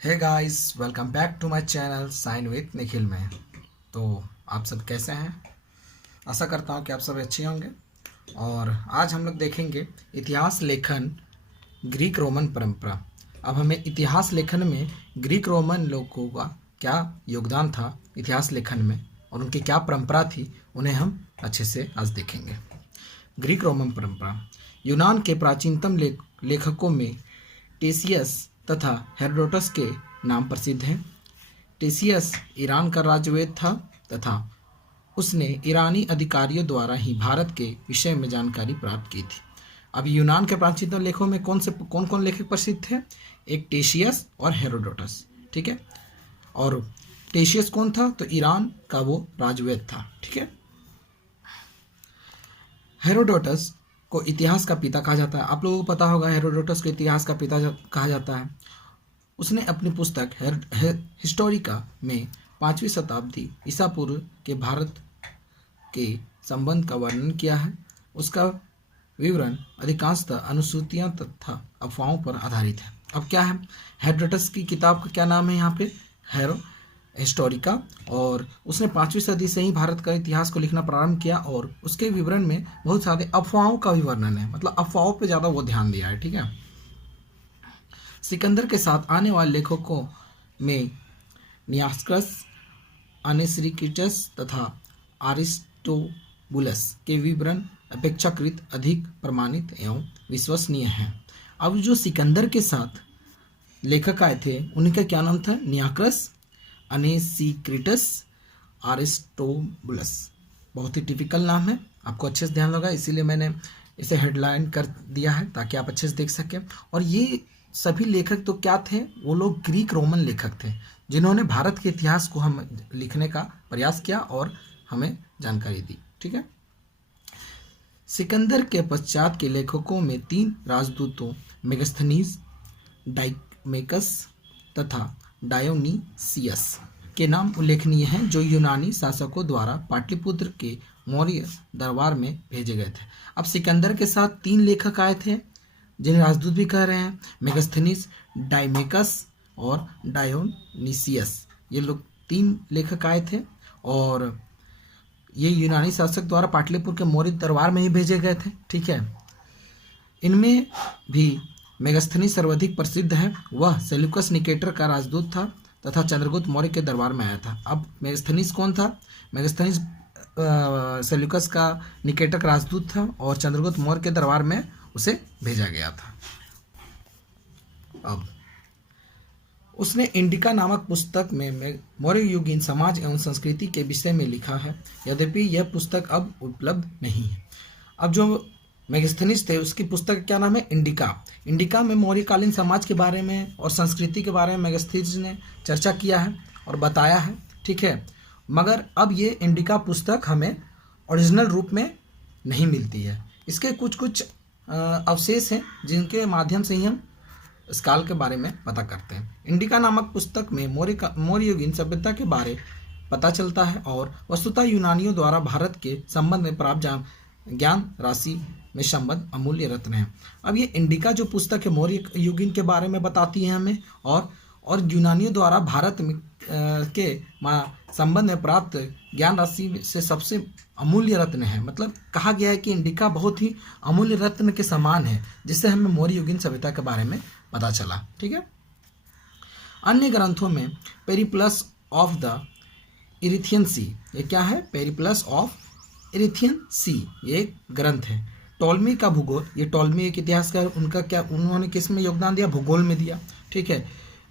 Hey guys, welcome back to my channel sign with Nikhil में। तो आप सब कैसे हैं? आशा करता हूं कि आप सब अच्छे होंगे। और आज हम लोग देखेंगे इतिहास लेखन ग्रीक रोमन परंपरा। अब हमें इतिहास लेखन में ग्रीक रोमन लोगों का क्या योगदान था इतिहास लेखन में और उनकी क्या परंपरा थी, उन्हें हम अच्छे से आज देखेंगे। ग्रीक रोमन परंपरा। यूनान के प्राचीनतम लेखकों में टेसियस तथा हेरोडोटस के नाम प्रसिद्ध हैं। टेसियस ईरान का राजवेद था तथा उसने ईरानी अधिकारियों द्वारा ही भारत के विषय में जानकारी प्राप्त की थी। अब यूनान के प्राचीनतम लेखों में कौन कौन लेखक प्रसिद्ध थे? एक टेशियस और हेरोडोटस। ठीक है। और टेशियस कौन था? तो ईरान का वो राजवेद था। ठीक है। हेरोडोटस को इतिहास का पिता कहा जाता है। आप लोगों को पता होगा हेरोडोटस को इतिहास का पिता कहा जाता है। उसने अपनी पुस्तक हिस्टोरिका में 5वीं शताब्दी ईसा पूर्व के भारत के संबंध का वर्णन किया है। उसका विवरण अधिकांशतः अनुसूतियां तथा अफवाहों पर आधारित है। अब क्या है, हेरोडोटस की किताब का क्या नाम है यहाँ पे? हिस्टोरिका। और उसने 5वीं सदी से ही भारत का इतिहास को लिखना प्रारंभ किया और उसके विवरण में बहुत सारे अफवाहों का भी वर्णन है, मतलब अफवाहों पे ज़्यादा वो ध्यान दिया है। ठीक है। सिकंदर के साथ आने वाले लेखकों में नियास्क्रस, अनेसिरिकिटस तथा अरिस्टोबुलस के विवरण अपेक्षाकृत अधिक प्रमाणित एवं विश्वसनीय हैं। अब जो सिकंदर के साथ लेखक आए थे उनका क्या नाम था? नियाक्रस, अनेसिक्रिटस, अरिस्टोबुलस। बहुत ही टिपिकल नाम है, आपको अच्छे से ध्यान होगा, इसीलिए मैंने इसे हेडलाइन कर दिया है ताकि आप अच्छे से देख सकें। और ये सभी लेखक तो क्या थे? वो लोग ग्रीक रोमन लेखक थे जिन्होंने भारत के इतिहास को हम लिखने का प्रयास किया और हमें जानकारी दी। ठीक है। सिकंदर के पश्चात के लेखकों में 3 राजदूतों मेगस्थनीज, डाइमेकस तथा डायोनीसियस के नाम उल्लेखनीय हैं, जो यूनानी शासकों द्वारा पाटलिपुत्र के मौर्य दरबार में भेजे गए थे। अब सिकंदर के साथ 3 लेखक आए थे जिन्हें राजदूत भी कह रहे हैं, मेगस्थनीज, डाइमेकस और डायोनीसियस। ये लोग 3 लेखक आए थे और ये यूनानी शासक द्वारा पाटलिपुत्र के मौर्य दरबार में ही भेजे गए थे। ठीक है। इनमें भी मेगस्थनीज सर्वाधिक प्रसिद्ध है। वह सेल्यूकस निकेटर का राजदूत था तथा चंद्रगुप्त मौर्य के दरबार में आया था। अब मेगस्थनीज कौन था? मेगस्थनीज सेल्यूकस का निकेटर का राजदूत था और चंद्रगुप्त मौर्य के दरबार में उसे भेजा गया था। अब उसने इंडिका नामक पुस्तक में मौर्य युगीन समाज एवं संस्कृति के विषय में लिखा है, यद्यपि यह पुस्तक अब उपलब्ध नहीं है। अब जो मेगस्थनीज थे उसकी पुस्तक क्या नाम है? इंडिका। इंडिका में मौर्यकालीन समाज के बारे में और संस्कृति के बारे में मेगस्थनीज ने चर्चा किया है और बताया है। ठीक है। मगर अब ये इंडिका पुस्तक हमें ओरिजिनल रूप में नहीं मिलती है। इसके कुछ कुछ अवशेष हैं जिनके माध्यम से ही हम इस काल के बारे में पता करते हैं। इंडिका नामक पुस्तक में मौर्य युगीन सभ्यता के बारे पता चलता है और वस्तुतः यूनानियों द्वारा भारत के संबंध में प्राप्त ज्ञान राशि में संबंध अमूल्य रत्न है। अब ये इंडिका जो पुस्तक है मौर्य युगीन के बारे में बताती है हमें और यूनानियों द्वारा भारत में के संबंध में प्राप्त ज्ञान राशि से सबसे अमूल्य रत्न है। मतलब कहा गया है कि इंडिका बहुत ही अमूल्य रत्न के समान है, जिससे हमें मौर्य युगीन सभ्यता के बारे में पता चला। ठीक है। अन्य ग्रंथों में पेरिप्लस ऑफ द इरिथियन सी, ये क्या है? पेरिप्लस ऑफ इरिथियन सी, ये एक ग्रंथ है। टॉलमी का भूगोल, ये टॉलमी एक इतिहासकार, उनका क्या, उन्होंने किस में योगदान दिया? भूगोल में दिया। ठीक है।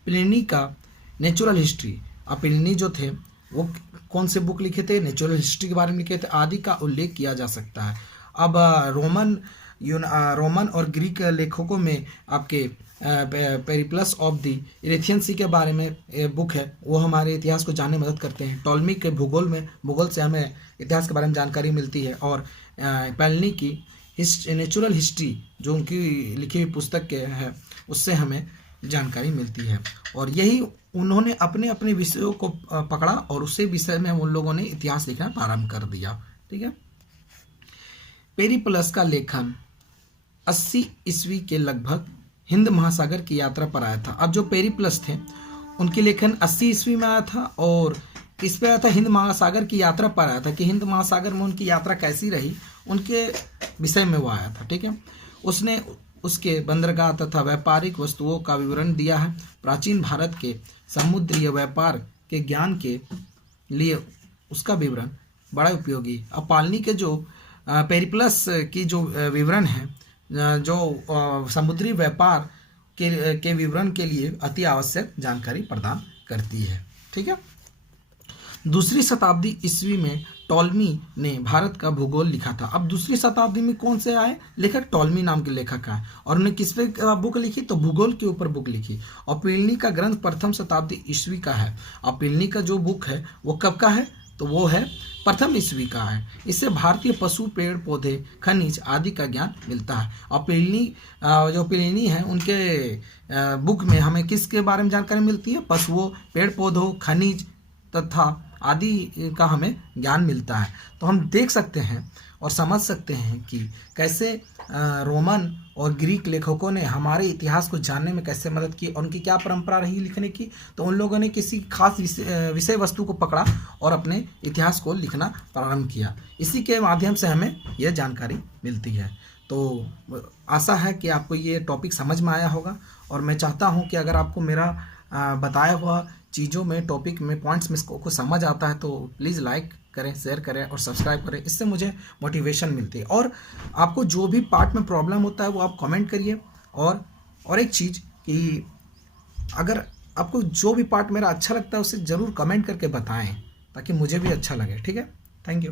प्लिनी का नेचुरल हिस्ट्री। अब प्लिनी जो थे वो कौन से बुक लिखे थे? नेचुरल हिस्ट्री के बारे में लिखे थे। आदि का उल्लेख किया जा सकता है। अब रोमन और ग्रीक लेखकों में आपके पेरिप्लस ऑफ द इरिथियन सी के बारे में बुक है, वो हमारे इतिहास को जानने में मदद करते हैं। टॉलमी के भूगोल से हमें इतिहास के बारे में जानकारी मिलती है। और प्लिनी की नेचुरल हिस्ट्री जो उनकी लिखी हुई पुस्तक के है उससे हमें जानकारी मिलती है। और यही उन्होंने अपने अपने विषयों को पकड़ा और उसी विषय में उन लोगों ने इतिहास लिखना प्रारंभ कर दिया। ठीक है। पेरिप्लस का लेखन 80 ईस्वी के लगभग हिंद महासागर की यात्रा पर आया था। अब जो पेरिप्लस थे उनकी लेखन 80 ईस्वी में आया था और इस पे आया था हिंद महासागर की यात्रा पर आया था कि हिंद महासागर में उनकी यात्रा कैसी रही, उनके विषय में वो आया था। ठीक है, उसने उसके बंदरगाह तथा व्यापारिक वस्तुओं का विवरण दिया है। प्राचीन भारत के समुद्रीय व्यापार के ज्ञान के लिए उसका विवरण बड़ा उपयोगी। अब पालनी के जो पेरिप्लस की जो विवरण है, जो समुद्री व्यापार के विवरण के लिए अति आवश्यक जानकारी प्रदान करती है। ठीक है, दूसरी शताब्दी ईस्वी में टॉलमी ने भारत का भूगोल लिखा था। अब दूसरी शताब्दी में कौन से आए लेखक? टॉलमी नाम के लेखक आए और उन्होंने किस पे बुक लिखी? तो भूगोल के ऊपर बुक लिखी। और प्लिनी का ग्रंथ प्रथम शताब्दी ईस्वी का है। और प्लिनी का जो बुक है वो कब का है? तो वो है प्रथम ईस्वी का है। इससे भारतीय पशु, पेड़ पौधे, खनिज आदि का ज्ञान मिलता है। और प्लिनी है उनके बुक में हमें किसके बारे में जानकारी मिलती है? पशुओं, पेड़ पौधों, खनिज तथा आदि का हमें ज्ञान मिलता है। तो हम देख सकते हैं और समझ सकते हैं कि कैसे रोमन और ग्रीक लेखकों ने हमारे इतिहास को जानने में कैसे मदद की और उनकी क्या परंपरा रही लिखने की। तो उन लोगों ने किसी खास विषय वस्तु को पकड़ा और अपने इतिहास को लिखना प्रारंभ किया। इसी के माध्यम से हमें यह जानकारी मिलती है। तो आशा है कि आपको ये टॉपिक समझ में आया होगा और मैं चाहता हूँ कि अगर आपको मेरा बताया हुआ चीज़ों में, टॉपिक में, पॉइंट्स में को समझ आता है तो प्लीज़ लाइक करें, शेयर करें और सब्सक्राइब करें। इससे मुझे मोटिवेशन मिलती है। और आपको जो भी पार्ट में प्रॉब्लम होता है वो आप कमेंट करिए। और एक चीज़ कि अगर आपको जो भी पार्ट मेरा अच्छा लगता है उसे ज़रूर कमेंट करके बताएं ताकि मुझे भी अच्छा लगे। ठीक है, थैंक यू।